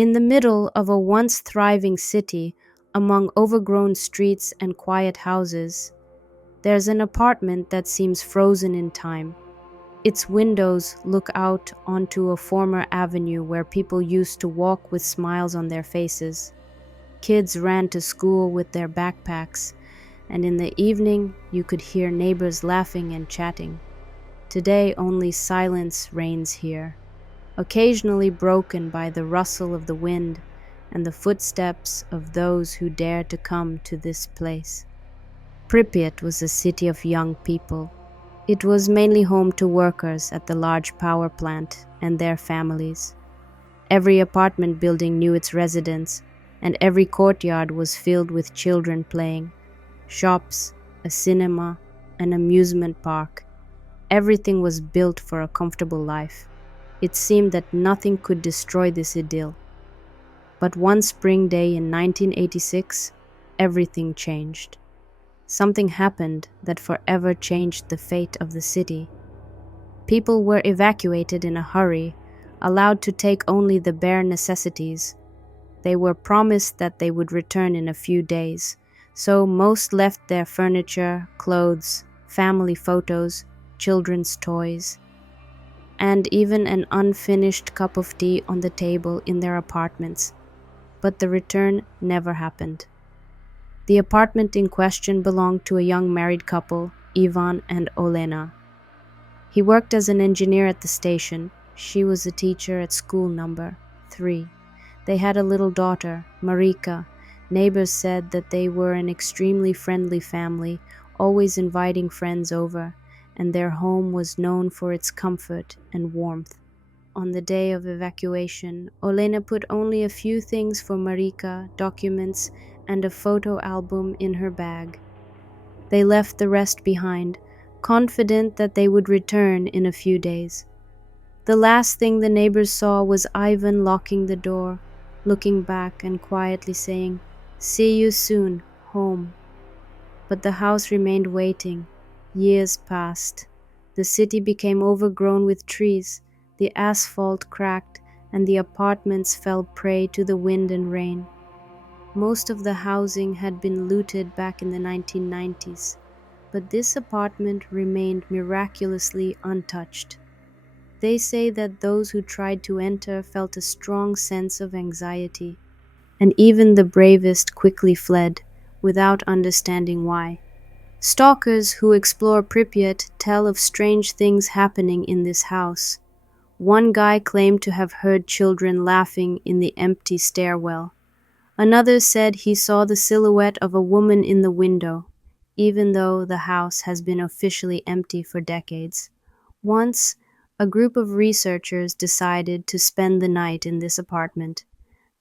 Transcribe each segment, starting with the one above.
In the middle of a once thriving city, among overgrown streets and quiet houses, there's an apartment that seems frozen in time. Its windows look out onto a former avenue where people used to walk with smiles on their faces. Kids ran to school with their backpacks, and in the evening you could hear neighbors laughing and chatting. Today only silence reigns here, occasionally broken by the rustle of the wind and the footsteps of those who dare to come to this place. Pripyat was a city of young people. It was mainly home to workers at the large power plant and their families. Every apartment building knew its residents, and every courtyard was filled with children playing. Shops, a cinema, an amusement park. Everything was built for a comfortable life. It seemed that nothing could destroy this idyll. But one spring day in 1986, everything changed. Something happened that forever changed the fate of the city. People were evacuated in a hurry, allowed to take only the bare necessities. They were promised that they would return in a few days, so most left their furniture, clothes, family photos, children's toys, and even an unfinished cup of tea on the table in their apartments. But the return never happened. The apartment in question belonged to a young married couple, Ivan and Olena. He worked as an engineer at the station. She was a teacher at school number 3. They had a little daughter, Marika. Neighbors said that they were an extremely friendly family, always inviting friends over, and their home was known for its comfort and warmth. On the day of evacuation, Olena put only a few things for Marika, documents, and a photo album in her bag. They left the rest behind, confident that they would return in a few days. The last thing the neighbors saw was Ivan locking the door, looking back and quietly saying, "See you soon, home." But the house remained waiting. Years passed. The city became overgrown with trees, the asphalt cracked, and the apartments fell prey to the wind and rain. Most of the housing had been looted back in the 1990s, but this apartment remained miraculously untouched. They say that those who tried to enter felt a strong sense of anxiety, and even the bravest quickly fled, without understanding why. Stalkers who explore Pripyat tell of strange things happening in this house. One guy claimed to have heard children laughing in the empty stairwell. Another said he saw the silhouette of a woman in the window, even though the house has been officially empty for decades. Once, a group of researchers decided to spend the night in this apartment.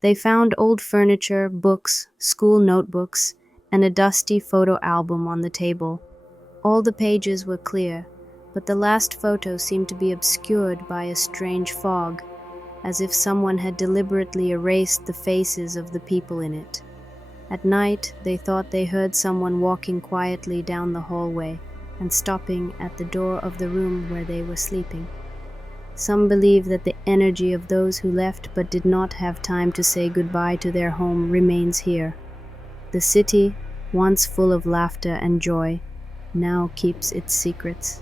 They found old furniture, books, school notebooks, and a dusty photo album on the table. All the pages were clear, but the last photo seemed to be obscured by a strange fog, as if someone had deliberately erased the faces of the people in it. At night, they thought they heard someone walking quietly down the hallway and stopping at the door of the room where they were sleeping. Some believe that the energy of those who left but did not have time to say goodbye to their home remains here. The city, once full of laughter and joy, now keeps its secrets.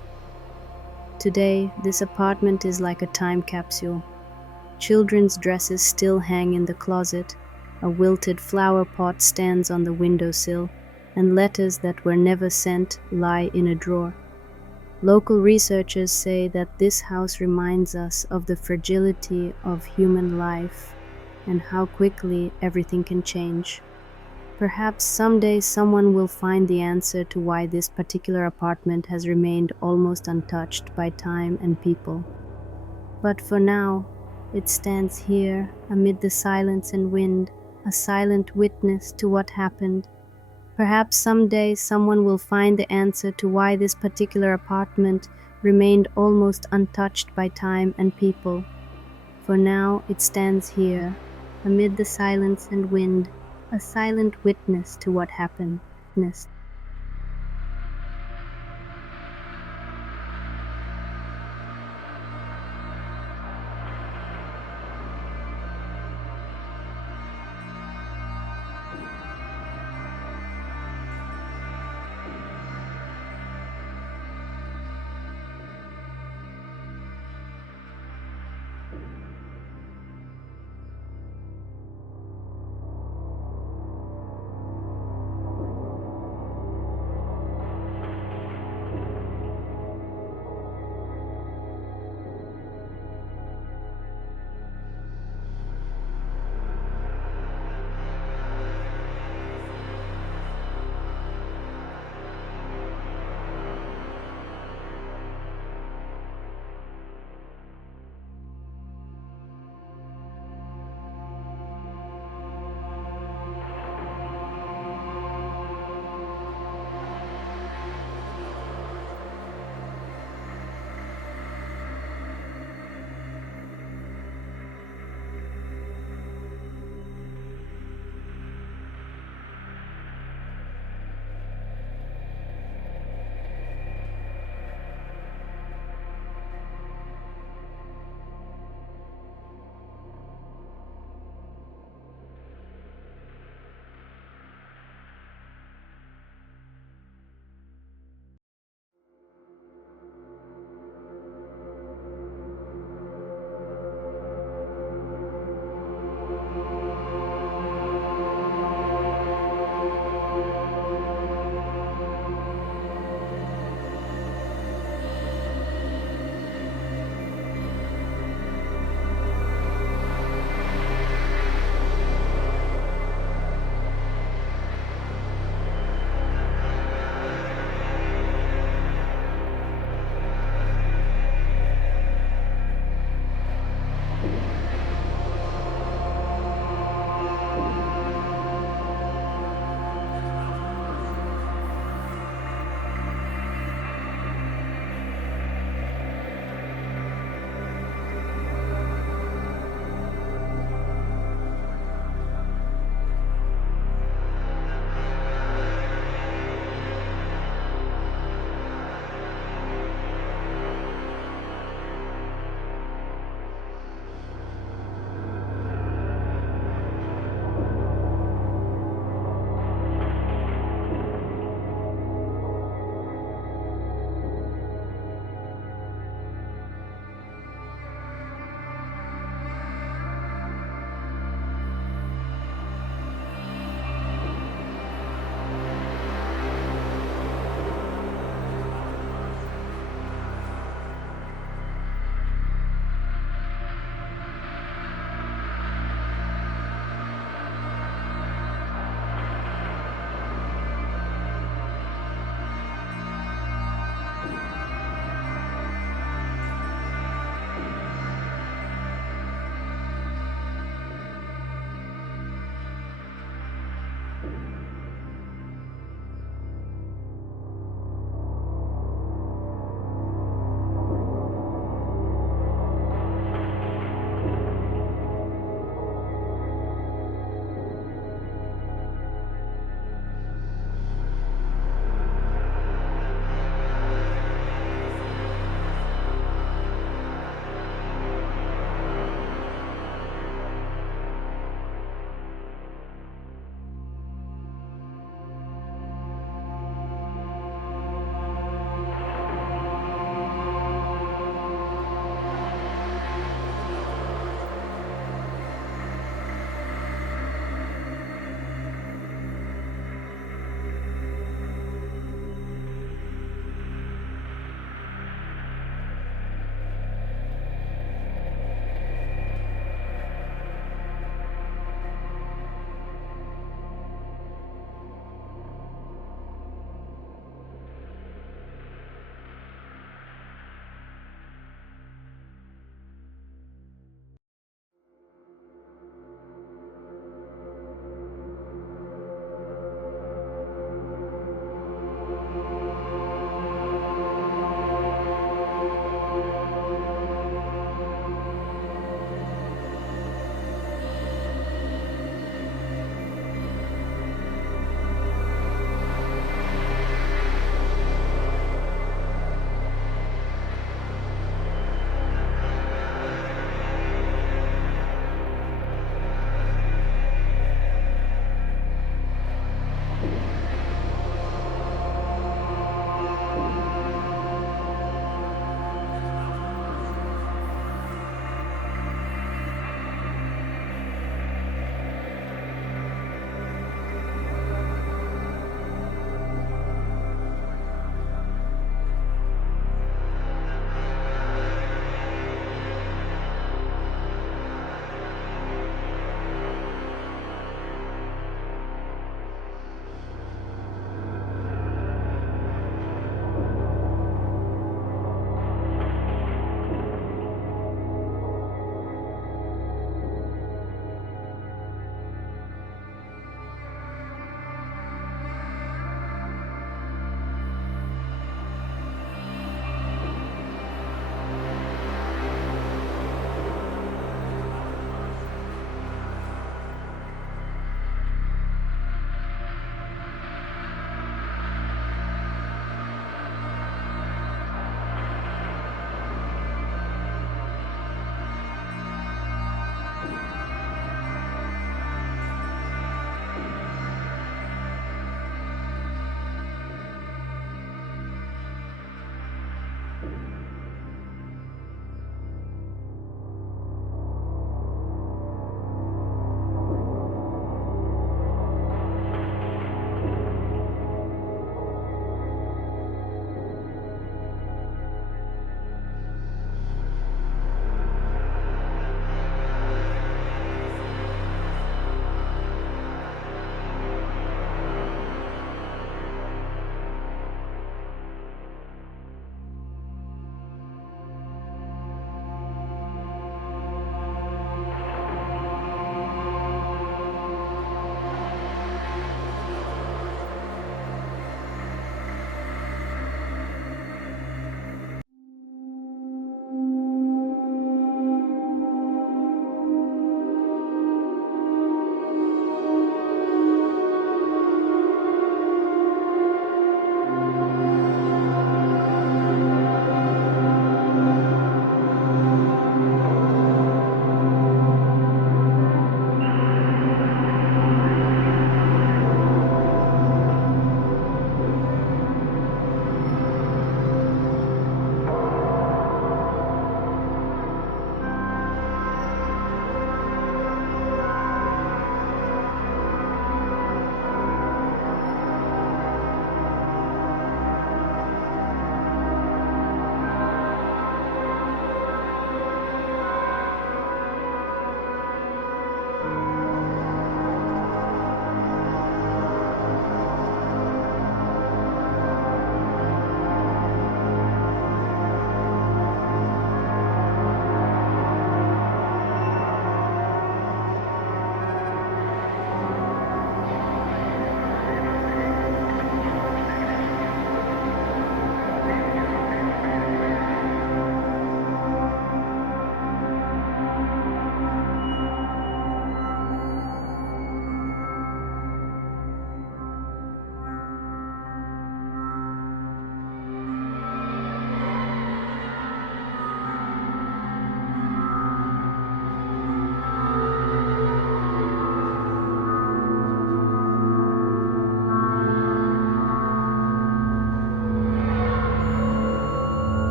Today, this apartment is like a time capsule. Children's dresses still hang in the closet, a wilted flower pot stands on the windowsill, and letters that were never sent lie in a drawer. Local researchers say that this house reminds us of the fragility of human life and how quickly everything can change. Perhaps someday someone will find the answer to why this particular apartment has remained almost untouched by time and people. But for now, it stands here amid the silence and wind, a silent witness to what happened. Perhaps someday someone will find the answer to why this particular apartment remained almost untouched by time and people. For now, it stands here amid the silence and wind, a silent witness to what happened.